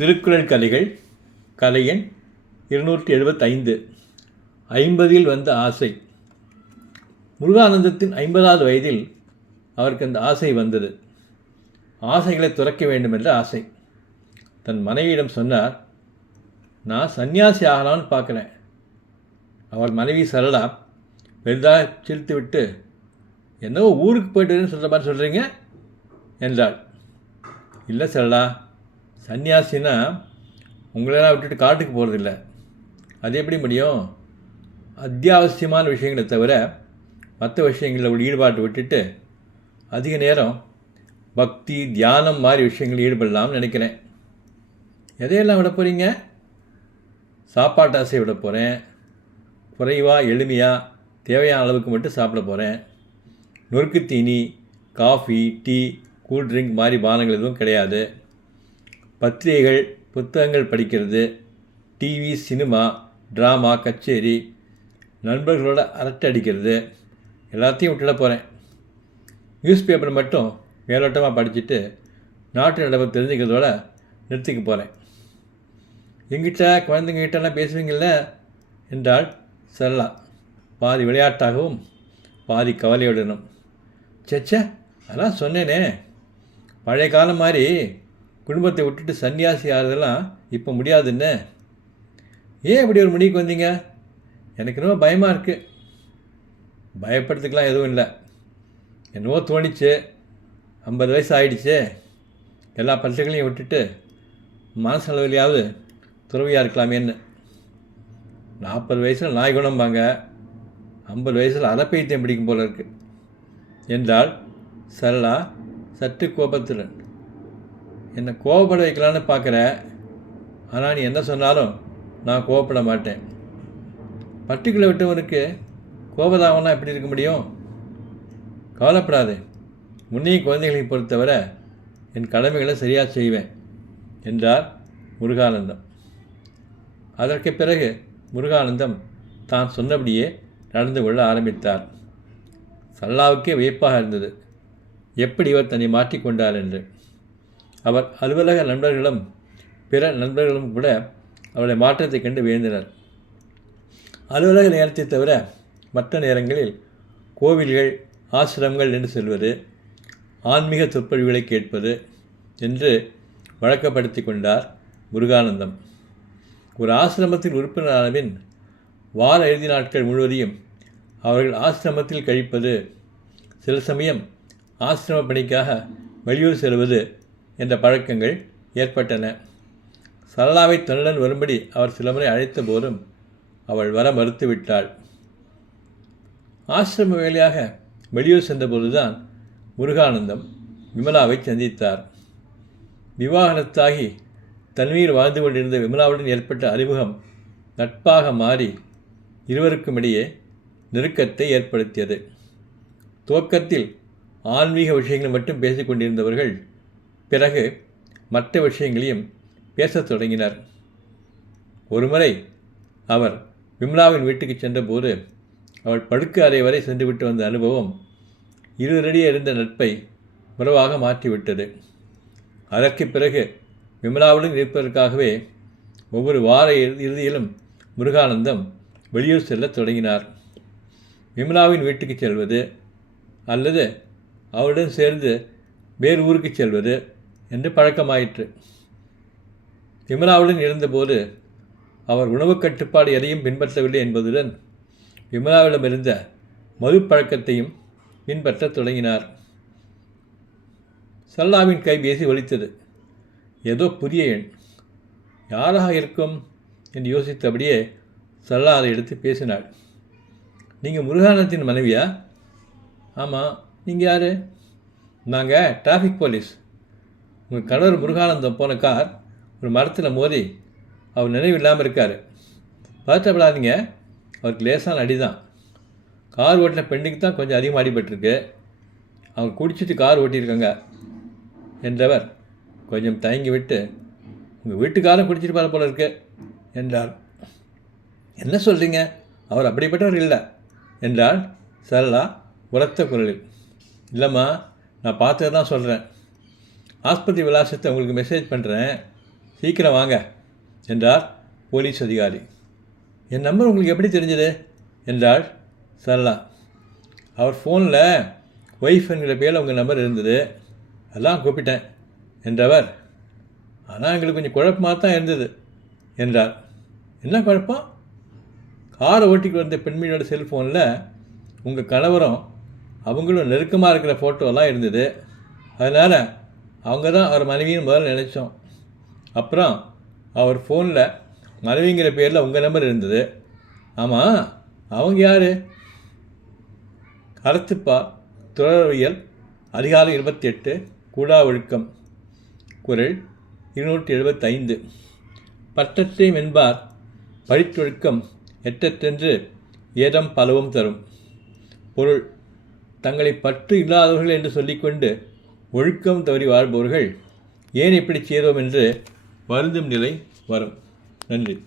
திருக்குறள் கலைகள் கலையன் இருநூற்றி எழுபத்தைந்து ஐம்பதில் வந்த ஆசை. முருகானந்தத்தின் ஐம்பதாவது வயதில் அவருக்கு அந்த ஆசை வந்தது. ஆசைகளை துறக்க வேண்டும் என்ற ஆசை. தன் மனைவியிடம் சொன்னார் நான் சன்னியாசி ஆகலாம்னு பார்க்குறேன். அவள் மனைவி சரளா பெரிதாக சிரித்து விட்டு என்னவோ ஊருக்கு போயிட்டுன்னு சொல்கிற மாதிரி சொல்கிறீங்க என்றாள். இல்லை சரளா சன்னியாசினா உங்களெல்லாம் விட்டுட்டு காட்டுக்கு போகிறதில்ல அது எப்படி முடியும்? அத்தியாவசியமான விஷயங்களை தவிர மற்ற விஷயங்களில் உள்ள ஈடுபாட்டை விட்டுட்டு அதிக நேரம் பக்தி தியானம் மாதிரி விஷயங்களில் ஈடுபடலாம்னு நினைக்கிறேன். எதையெல்லாம் விட போகிறீங்க சாப்பாட்டு ஆசையை விட போகிறேன் குறைவாக எளிமையாக தேவையான அளவுக்கு மட்டும் சாப்பிட போகிறேன் நொறுக்கு தீனி காஃபி டீ கூல் ட்ரிங்க் மாதிரி பானங்கள் எதுவும் கிடையாது. பத்திரிகைகள் புத்தகங்கள் படிக்கிறது டிவி சினிமா ட்ராமா கச்சேரி நண்பர்களோட அரட்டை அடிக்கிறது எல்லாத்தையும் விட்டுட போகிறேன் நியூஸ் பேப்பர் மட்டும் மேலோட்டமாக படிச்சுட்டு நாட்டு நடப்பு தெரிஞ்சுக்கிறதோட நிறுத்திக்க போகிறேன் எங்கிட்ட குழந்தைங்ககிட்டலாம் பேசுவீங்கள்ல என்றால் சரளா. பாதி விளையாட்டாகவும் பாதி கவலையுடனும். சேச்சே அதான் சொன்னேனே. பழைய காலம் மாதிரி குடும்பத்தை விட்டுட்டு சன்னியாசி ஆகிறதெல்லாம் இப்போ முடியாதுன்னு. ஏன் இப்படி ஒரு முடிவுக்கு வந்தீங்க? எனக்கு ரொம்ப பயமாக இருக்குது பயப்படுறதுக்கெலாம் எதுவும் இல்லை. என்னவோ தோணிச்சு. ஐம்பது வயசு ஆயிடுச்சு. எல்லா பரிசுகளையும் விட்டுட்டு மனசளவிலையாவது துறவியாக இருக்கலாமேன்னு. நாற்பது வயசில் நாய் குணம்பாங்க. ஐம்பது வயசில் அறப்பைத்தியம் பிடிக்கும் போல இருக்குது என்றால் சரளா சற்று கோபத்துடன் என்னை கோவப்பட வைக்கலான்னு பார்க்குற. ஆனால் நீ என்ன சொன்னாலும் நான் கோவப்பட மாட்டேன். பட்டுக்குள்ளே விட்டவனுக்கு கோபதாகலாம் எப்படி இருக்க முடியும்? கவலைப்படாது. உன்னையும் குழந்தைகளை பொறுத்தவரை என் கடமைகளை சரியாக செய்வேன் என்றார் முருகானந்தம். அதற்கு பிறகு முருகானந்தம் தான் சொன்னபடியே நடந்து கொள்ள ஆரம்பித்தார். சல்லாவுக்கே வியப்பாக இருந்தது. எப்படி இவர் தன்னை மாற்றிக்கொண்டார் என்று. அவர் அலுவலக நண்பர்களும் பிற நண்பர்களும் கூட அவருடைய மாற்றத்தை கண்டு வியந்தனர். அலுவலக நேரத்தை தவிர மற்ற நேரங்களில் கோவில்கள் ஆசிரமங்கள் என்று செல்வது ஆன்மீக சொற்பொழிவுகளை கேட்பது என்று வழக்கப்படுத்தி கொண்டார் முருகானந்தம். ஒரு ஆசிரமத்தில் உறுப்பினரானவின் வார இறுதி நாட்கள் முழுவதையும் அவர்கள் ஆசிரமத்தில் கழிப்பது சில சமயம் ஆசிரம பணிக்காக வெளியூர் செல்வது என்ற பழக்கங்கள் ஏற்பட்டன. சரளாவை தன்னுடன் வரும்படி அவர் சில முறை அழைத்த போதும் அவள் வர மறுத்துவிட்டாள். ஆசிரம வேலையாக வெளியூர் சென்றபோதுதான் முருகானந்தம் விமலாவை சந்தித்தார். விவாகரத்தாகி தன்வீர் வாழ்ந்து கொண்டிருந்த விமலாவுடன் ஏற்பட்ட அறிமுகம் நட்பாக மாறி இருவருக்கும் இடையே நெருக்கத்தை ஏற்படுத்தியது. துவக்கத்தில் ஆன்மீக விஷயங்களை மட்டும் பேசிக்கொண்டிருந்தவர்கள் பிறகு மற்ற விஷயங்களையும் பேசத் தொடங்கினர். ஒருமுறை அவர் விம்லாவின் வீட்டுக்கு சென்றபோது அவள் படுக்க அறை வரை சென்றுவிட்டு வந்த அனுபவம் இருவரிடையே இருந்த நட்பை உறவாக மாற்றிவிட்டது. அதற்கு பிறகு விமலாவுடன் இருப்பதற்காகவே ஒவ்வொரு வார இறுதியிலும் முருகானந்தம் வெளியூர் செல்லத் தொடங்கினார். விமலாவின் வீட்டுக்கு செல்வது அல்லது அவருடன் சேர்ந்து வேறு ஊருக்கு செல்வது என்று பழக்கமாயிற்று. விமலாவுடன் இருந்தபோது அவர் உணவு கட்டுப்பாடு எதையும் பின்பற்றவில்லை என்பதுடன் விமலாவிடமிருந்த மது பழக்கத்தையும் பின்பற்றத் தொடங்கினார். சல்லாவின் கைபேசி ஒலித்தது ஏதோ புதிய எண். யாராக இருக்கும்? என்று யோசித்தபடியே சல்லா அதை எடுத்து பேசினாள். நீங்கள் முருகானந்தின் மனைவியா? ஆமாம் நீங்கள் யார்? நாங்கள் டிராஃபிக் போலீஸ். உங்கள் கணவர் முருகானந்தம் போன கார் ஒரு மரத்தில் மோதி அவர் நினைவு இல்லாமல் இருக்கார். பதற்றப்படாதீங்க அவருக்கு லேசான அடி தான் கார் ஓட்டின பெண்ணுக்கு தான் கொஞ்சம் அதிகமாக அடிபட்டிருக்கு. அவங்க குடிச்சிட்டு கார் ஓட்டியிருக்காங்க என்றவர் கொஞ்சம் தயங்கி விட்டு உங்கள் வீட்டுக்காரன் குடிச்சிருப்பார் போல இருக்கு என்றார். என்ன சொல்கிறீங்க அவர் அப்படிப்பட்டவர் இல்லை என்றால் சரளா உரத்த குரலில். இல்லைம்மா நான் பார்த்து தான் சொல்கிறேன் ஆஸ்பத்திரி விலாசத்தை உங்களுக்கு மெசேஜ் பண்ணுறேன் சீக்கிரம் வாங்க என்றார் போலீஸ் அதிகாரி. என் நம்பர் உங்களுக்கு எப்படி தெரிஞ்சது? என்றாள் சரளா. அவர் ஃபோனில் ஒய்ஃப் என்கிற பேரில் உங்கள் நம்பர் இருந்தது. அதான் கூப்பிட்டேன் என்றவர். ஆனால் எங்களுக்கு கொஞ்சம் குழப்பமாக தான் இருந்தது என்றார். என்ன குழப்பம்? காரை ஓட்டிக்கு வந்த பெண்மணியோட செல்ஃபோனில் உங்கள் கணவரும் அவங்களும் நெருக்கமாக இருக்கிற ஃபோட்டோலாம் இருந்தது. அதனால் அவங்க தான் அவர் மனைவின்னு முதல்ல நினச்சோம். அப்புறம் அவர் ஃபோனில் மனைவிங்கிற பேரில் உங்கள் நம்பர் இருந்தது. ஆமாம் அவங்க யார்? கருத்துப்பா துறவியல் அதிகாரம் இருபத்தி எட்டு கூடா ஒழுக்கம் குரல் இருநூற்றி எழுபத்தைந்து. பட்டத்தை வெண்பார் படித்தொழுக்கம் எட்டற்றென்று ஏதம் பலவும் தரும். பொருள் தங்களை பற்று இல்லாதவர்கள் என்று சொல்லிக்கொண்டு ஒழுக்கம் தவறி வாழ்பவர்கள் ஏன் இப்படி செய்தோம் என்று வருந்தும் நிலை வரும். நன்றி.